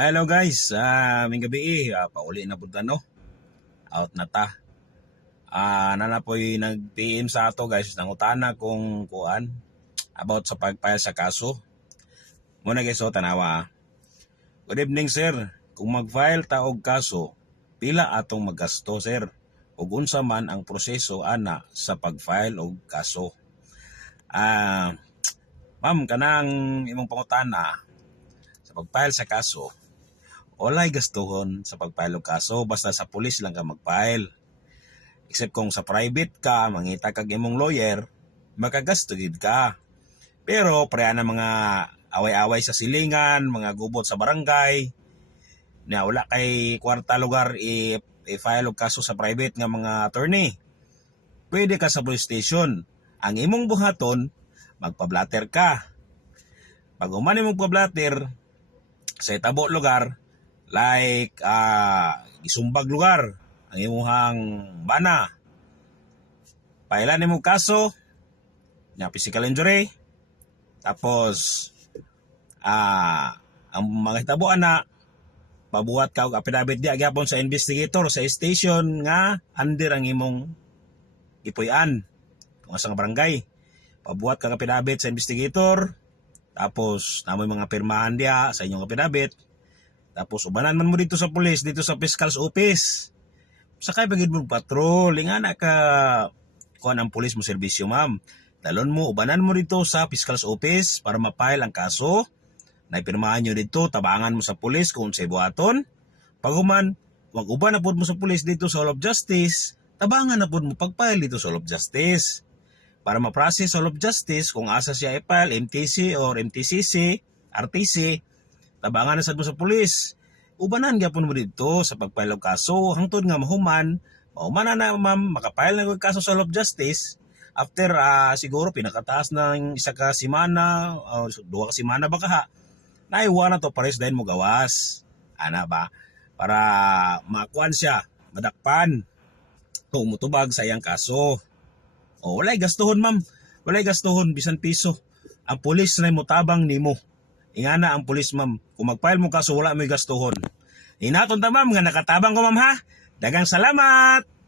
Hello guys, ah uh, gabi uh, pauli na punta no. Out na ta. Ah nana po'y nag-PM sa ato guys nang utana kung kuan about sa pagpile sa kaso. Muna guys so tanawa. Good evening sir. Kung mag-file ta og kaso, pila atong magasto sir? Ug unsa man ang proseso ana sa pag-file og kaso? Ah Ma'am, kanang imong pangutana sa pag-file sa kaso, walay gastuhon sa og kaso basta sa pulis lang ka mag-file. Except kung sa private ka, mangita kag imong lawyer, makagasto gid ka. Pero pareha na mga away-away sa silingan, mga gubot sa barangay, na wala kay kwarta lugar i-file og kaso sa private nga mga attorney. Pwede ka sa police station. Ang imong buhaton, magpa-blatter ka. Pag umani mo pa-blatter sa itabo lugar, like ah gisumbag lugar, ang imuhang bana. Pailan mo kaso, nga physical injury, tapos ah ang mga hitabo ana pabuhat ka og affidavit di gyapon sa investigator sa station nga under ang imong ipuy-an kung asa nga barangay pabuhat ka kapinabit sa investigator, tapos namoy mga pirmahan diya sa inyong kapinabit, tapos ubanan man mo dito sa pulis, dito sa fiscal's office. Sakay pagid mo patrol, nga na ka kuan ang pulis mo serbisyo ma'am. Dalon mo, ubanan mo dito sa fiscal's office para mapile ang kaso. Naipirmahan nyo dito, tabangan mo sa pulis kung sa buhaton. Paguman, wag uban na pud mo sa pulis dito sa Hall of Justice, tabangan na pud mo pagpile dito sa Hall of Justice para ma-process all of justice kung asa siya i-file, MTC or MTCC, RTC, tabangan na sad mo sa pulis. Ubanan gyapon mo dito sa pagfile og kaso hangtod nga mahuman, mahuman na na ma'am makapile na og kaso sa all of justice after ah, siguro pinakataas ng isa ka simana o duha ka simana ba kaha naiwa na to pares dahil mo gawas ana ba para makuan siya madakpan kung mutubag sa iyang kaso o, walay gastuhon, ma'am. Walay gastuhon, bisan piso. Ang pulis na mo tabang nimo. Ingana ang pulis, ma'am. Kung mag-file mo kaso, wala mo gastuhon. Inaton ta, ma'am, nga nakatabang ko, ma'am, ha? Dagang salamat!